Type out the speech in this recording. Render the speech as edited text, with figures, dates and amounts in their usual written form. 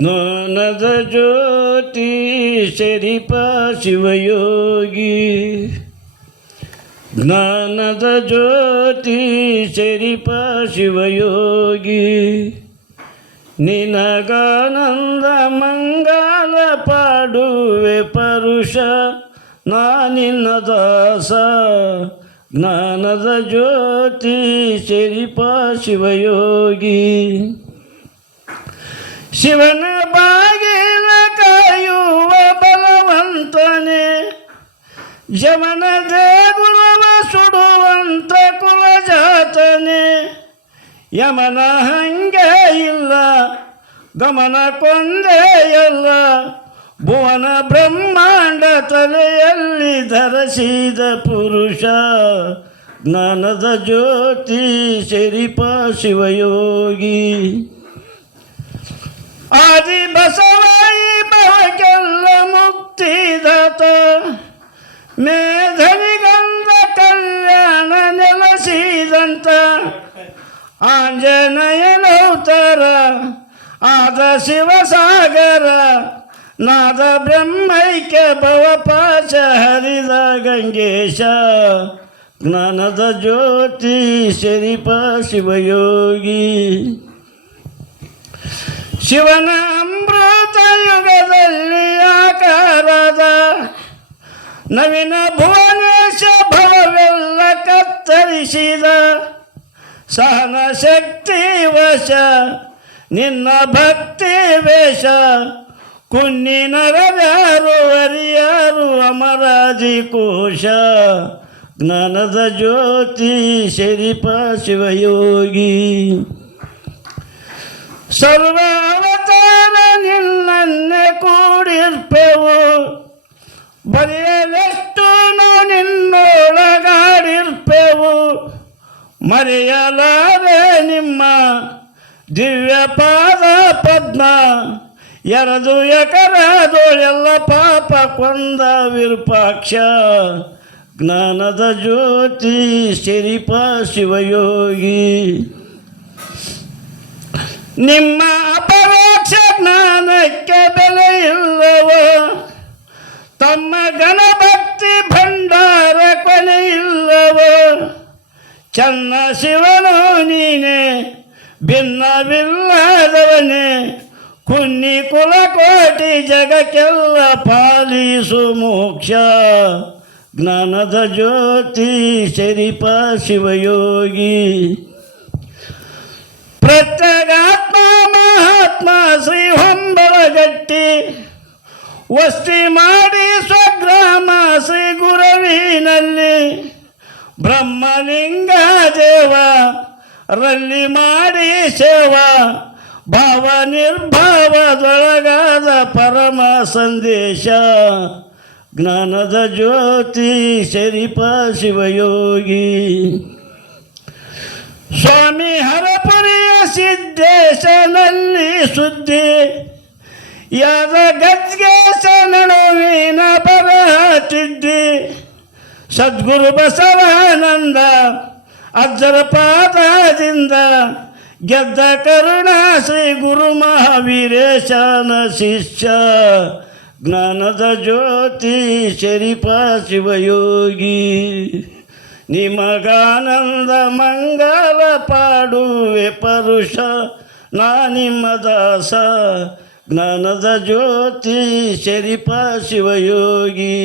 ಜ್ಞಾನದ ಜ್ಯೋತಿ ಶರೀಪ ಶಿವಯೋಗಿ. ಜ್ಞಾನದ ಜ್ಯೋತಿ ಶರೀಪ ಶಿವಯೋಗಿ. ನಿನಗಾನಂದ ಮಂಗಲ ಪಾಡುವೆ ಪರುಷ ನಾನಿನ್ನ ದಾಸ. ಜ್ಞಾನದ ಜ್ಯೋತಿ ಶರೀಪ ಶಿವಯೋಗಿ. ಶಿವನ ಬಾಗಿಲ ಕಾಯುವ ಬಲವಂತನೇ, ಜಮನ ದೇಗುಲವ ಸುಡುವಂತ ಕುಲಜಾತನೇ. ಯಮನ ಹಂಗೆ ಇಲ್ಲ ಗಮನ ಕೊಂದೆಯಲ್ಲ, ಭುವನ ಬ್ರಹ್ಮಾಂಡ ತಲೆಯಲ್ಲಿ ಧರಿಸಿದ ಪುರುಷ. ಜ್ಞಾನದ ಜ್ಯೋತಿ ಶರೀಪ ಶಿವಯೋಗಿ. ಆದಿ ಬಸವಾಯಿ ಬಹಕೆಲ್ಲ ಮುಕ್ತಿದಾತ, ಮೇಧನಿಗಂಧ ಕಲ್ಯಾಣ ನೆಲೆಸಿದಂತ ಆಂಜನೇಯನವತಾರ ಆದ ಶಿವಸಾಗರ. ನಾದ ಬ್ರಹ್ಮೈಕ್ಯ ಭವಪಾಶ ಹರಿದ ಗಂಗೇಶ. ಜ್ಞಾನದ ಜ್ಯೋತಿ ಶರೀಪ ಶಿವಯೋಗಿ. ಶಿವನ ಅಮೃತ ಯುಗದಲ್ಲಿ ಆಕಾರದ ನವೀನ ಭುವನೇಶ ಭವವೆಲ್ಲ ಕತ್ತರಿಸಿದ. ಸಹನ ಶಕ್ತಿ ವಶ ನಿನ್ನ ಭಕ್ತಿ ವೇಷ. ಕುನ್ನಿನರವ್ಯಾರು ಅರಿಯಾರು ಅಮರಾಜಿ ಕೋಶ. ಜ್ಞಾನದ ಜ್ಯೋತಿ ಶರೀಪ ಶಿವಯೋಗಿ. ಸರ್ವ ಅವತಾರ ನಿನ್ನನ್ನೇ ಕೂಡಿರ್ಪೆವು, ಬರೆಯಲೆಷ್ಟು ನಾವು ನಿನ್ನೊಳಗಾಡಿರ್ಪೆವು. ಮರೆಯಲಾರೆ ನಿಮ್ಮ ದಿವ್ಯ ಪಾದ ಪದ್ಮ, ಎರಡು ಎಕರದೊಳೆಲ್ಲ ಪಾಪ ಕೊಂದ ವಿರೂಪಾಕ್ಷ. ಜ್ಞಾನದ ಜ್ಯೋತಿ ಶರೀಪ ಶಿವಯೋಗಿ. ನಿಮ್ಮ ಅಪರೋಕ್ಷ ಜ್ಞಾನಕ್ಕೆ ಬೆಲೆ ಇಲ್ಲವೋ, ತಮ್ಮ ಗಣಭಕ್ತಿ ಭಂಡಾರ ಕೊನೆ ಇಲ್ಲವೋ. ಚನ್ನ ಶಿವನು ನೀನೆ ಭಿನ್ನವಿಲ್ಲದವನೇ, ಕುನ್ನಿ ಕುಲಕೋಟಿ ಜಗಕ್ಕೆಲ್ಲ ಪಾಲಿಸು ಮೋಕ್ಷ. ಜ್ಞಾನದ ಜ್ಯೋತಿ ಶರೀಪ ಶಿವಯೋಗಿ. ಪ್ರತ್ಯಗಾತ್ಮ ಮಹಾತ್ಮ ಶ್ರೀ ಹೊಂಬಲಗಟ್ಟಿ, ವಸ್ತಿ ಮಾಡಿ ಸ್ವಗ್ರಾಮ ಶ್ರೀ ಗುರುವಿನಲ್ಲಿ. ಬ್ರಹ್ಮಲಿಂಗ ದೇವ ರಲ್ಲಿ ಮಾಡಿ ಸೇವಾ, ಭಾವ ನಿರ್ಭಾವದೊಳಗಾದ ಪರಮ ಸಂದೇಶ. ಜ್ಞಾನದ ಜ್ಯೋತಿ ಶರೀಪ ಶಿವಯೋಗಿ. ಸ್ವಾಮಿ ಹರಪುರಿಯ ಸಿದ್ದೇಶನಲ್ಲಿ ಸುದ್ದಿ, ಯಾದ ಗದ್ಗೇಶ ನಡುವಿನ ಬರಹತಿದ್ದಿ. ಸದ್ಗುರು ಬಸವಾನಂದ ಅಜ್ಜರ ಪಾದದಿಂದ ಗೆದ್ದ ಕರುಣಾ ಶ್ರೀ ಗುರು ಮಹಾವೀರೇಶನ ಶಿಷ್ಯ. ಜ್ಞಾನದ ಜ್ಯೋತಿ ಶರೀಪ ಶಿವಯೋಗಿ. ನಿಮಗಾನಂದ ಮಂಗಲ ಪಾಡುವೆ ಪರುಷ ನಾನಿಮ್ಮ ದಾಸ. ಜ್ಞಾನದ ಜ್ಯೋತಿ ಶರೀಪ ಶಿವಯೋಗಿ.